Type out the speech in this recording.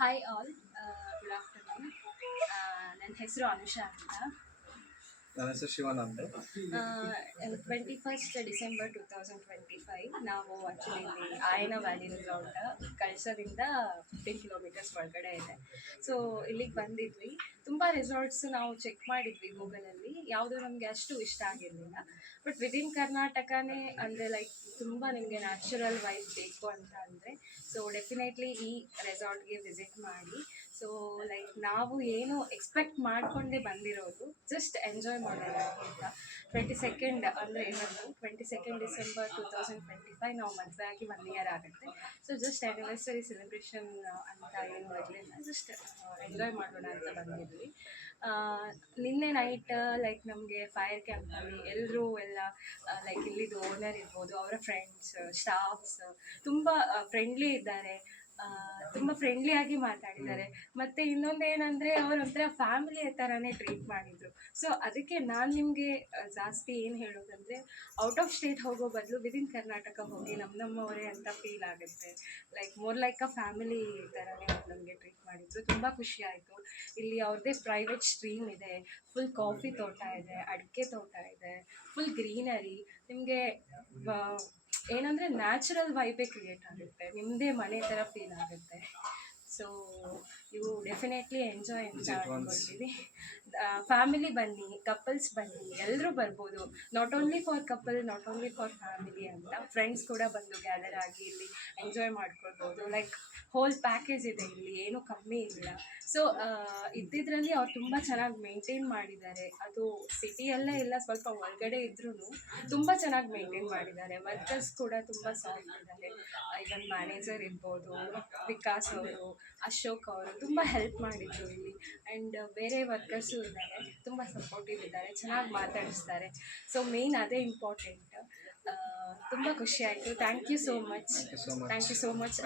Hi all, good afternoon. ನನ್ನ ಹೆಸರು ಅನುಷಾ ಅಂತ. ನನ್ನ ಹೆಸರು ಶಿವಾನಂದ್. 21st ಡಿಸೆಂಬರ್ 2025 ನಾವು ಆ್ಯಕ್ಚುಲಿ ಇಲ್ಲಿ ಆಯನ ವ್ಯಾಲಿ ರೆಸಾರ್ಟ್ ಕಳಸದಿಂದ 15 ಕಿಲೋಮೀಟರ್ಸ್ ಒಳಗಡೆ ಇದೆ. ಸೊ ಇಲ್ಲಿಗೆ ಬಂದಿದ್ವಿ. ತುಂಬ ರೆಸಾರ್ಟ್ಸ್ ನಾವು ಚೆಕ್ ಮಾಡಿದ್ವಿ ಗೂಗಲಲ್ಲಿ, ಯಾವುದೂ ನಮಗೆ ಅಷ್ಟು ಇಷ್ಟ ಆಗಿರಲಿಲ್ಲ. ಬಟ್ ವಿದಿನ್ ಕರ್ನಾಟಕನೇ ಅಂದರೆ ಲೈಕ್ ತುಂಬ ನಿಮಗೆ ನ್ಯಾಚುರಲ್ ವೈಬ್ ಬೇಕು ಅಂತ ಅಂದರೆ ಸೊ ಡೆಫಿನೆಟ್ಲಿ ಈ ರೆಸಾರ್ಟ್ಗೆ ವಿಸಿಟ್ ಮಾಡಿ. ಸೊ ಲೈಕ್ ನಾವು ಏನು ಎಕ್ಸ್ಪೆಕ್ಟ್ ಮಾಡಿಕೊಂಡೇ ಬಂದಿರೋದು, ಜಸ್ಟ್ ಎಂಜಾಯ್ ಮಾಡೋಣ ಅಂತ. 22nd ಅಂದರೆ ಇವತ್ತು 22nd ಡಿಸೆಂಬರ್ 2025 ನಾವು ಮದುವೆ ಆಗಿ 1 ಇಯರ್ ಆಗುತ್ತೆ. ಸೊ ಜಸ್ಟ್ ಆ್ಯನಿವರ್ಸರಿ ಸೆಲೆಬ್ರೇಷನ್ ಅಂತ ಏನು ಬರಲಿಲ್ಲ, ಜಸ್ಟ್ ಎಂಜಾಯ್ ಮಾಡೋಣ ಅಂತ ಬಂದಿದ್ವಿ. ನಿನ್ನೆ ನೈಟ್ ಲೈಕ್ ನಮಗೆ ಫೈರ್ ಕ್ಯಾಂಪಲ್ಲಿ ಎಲ್ಲರೂ ಲೈಕ್ ಇಲ್ಲಿದ್ದು ಓನರ್ ಇರ್ಬೋದು, ಅವರ ಫ್ರೆಂಡ್ಸ್, ಸ್ಟಾಫ್ಸ್ ತುಂಬ ಫ್ರೆಂಡ್ಲಿ ಇದ್ದಾರೆ, ತುಂಬ ಫ್ರೆಂಡ್ಲಿಯಾಗಿ ಮಾತಾಡಿದ್ದಾರೆ. ಮತ್ತು ಇನ್ನೊಂದೇನೆಂದರೆ ಅವರು ಒಂಥರ ಫ್ಯಾಮಿಲಿ ಥರನೇ ಟ್ರೀಟ್ ಮಾಡಿದರು. ಸೊ ಅದಕ್ಕೆ ನಾನು ನಿಮಗೆ ಜಾಸ್ತಿ ಏನು ಹೇಳೋದಂದರೆ, ಔಟ್ ಆಫ್ ಸ್ಟೇಟ್ ಹೋಗೋ ಬದಲು ವಿದಿನ್ ಕರ್ನಾಟಕ ಹೋಗಿ ನಮ್ಮವರೇ ಅಂತ ಫೀಲ್ ಆಗುತ್ತೆ. Like more like a family ಥರನೇ ನಮಗೆ ಟ್ರೀಟ್ ಮಾಡಿದರು. ತುಂಬ ಖುಷಿ ಆಯಿತು. ಇಲ್ಲಿ ಅವ್ರದ್ದೇ ಪ್ರೈವೇಟ್ ಸ್ಟ್ರೀಮ್ ಇದೆ, ಫುಲ್ ಕಾಫಿ ತೋಟ ಇದೆ, ಅಡಿಕೆ ತೋಟ ಇದೆ, ಫುಲ್ ಗ್ರೀನರಿ. ನಿಮಗೆ ಏನಂದರೆ ನ್ಯಾಚುರಲ್ ವೈಬೇ ಕ್ರಿಯೇಟ್ ಆಗುತ್ತೆ, ನಿಮ್ಮದೇ ಮನೆ ಥರ ಫೀಲ್ ಆಗುತ್ತೆ. ಸೊ ನೀವು ಡೆಫಿನೆಟ್ಲಿ ಎಂಜಾಯ್ ಅಂತ ಅನ್ಕೊಳ್ತೀವಿ. ಫ್ಯಾಮಿಲಿ ಬನ್ನಿ, ಕಪಲ್ಸ್ ಬನ್ನಿ, ಎಲ್ಲರೂ ಬರ್ಬೋದು. Not only for couple, not only for family ಅಂತ, ಫ್ರೆಂಡ್ಸ್ ಕೂಡ ಬಂದು ಗ್ಯಾದರ್ ಆಗಿ ಇಲ್ಲಿ ಎಂಜಾಯ್ ಮಾಡ್ಕೊಳ್ಬೋದು. ಲೈಕ್ ಹೋಲ್ ಪ್ಯಾಕೇಜ್ ಇದೆ ಇಲ್ಲಿ, ಏನೂ ಕಮ್ಮಿ ಇಲ್ಲ. ಸೊ ಇದ್ದಿದ್ರಲ್ಲಿ ಅವ್ರು ತುಂಬ ಚೆನ್ನಾಗಿ ಮೇಂಟೈನ್ ಮಾಡಿದ್ದಾರೆ. ಅದು ಸಿಟಿಯಲ್ಲೇ ಇಲ್ಲ, ಸ್ವಲ್ಪ ಒಳಗಡೆ ಇದ್ರೂ ತುಂಬ ಚೆನ್ನಾಗಿ ಮೇಂಟೈನ್ ಮಾಡಿದ್ದಾರೆ. ವರ್ಕರ್ಸ್ ಕೂಡ ತುಂಬ ಸಾಫ್ಟ್ ಇದ್ದಾರೆ. ಇವನ್ ಮ್ಯಾನೇಜರ್ ಇರ್ಬೋದು, ವಿಕಾಸ್ ಅವರು, ಅಶೋಕ್ ಅವರು ತುಂಬ ಹೆಲ್ಪ್ ಮಾಡಿದ್ರು ಇಲ್ಲಿ. ಆ್ಯಂಡ್ ಬೇರೆ ವರ್ಕರ್ಸು ಇದ್ದಾರೆ, ತುಂಬ ಸಪೋರ್ಟಿವ್ ಇದ್ದಾರೆ, ಚೆನ್ನಾಗಿ ಮಾತಾಡಿಸ್ತಾರೆ. ಸೊ ಮೇಯ್ನ್ ಅದೇ ಇಂಪಾರ್ಟೆಂಟ್. ತುಂಬ ಖುಷಿ ಆಯಿತು. Thank you so much. Thank you so much.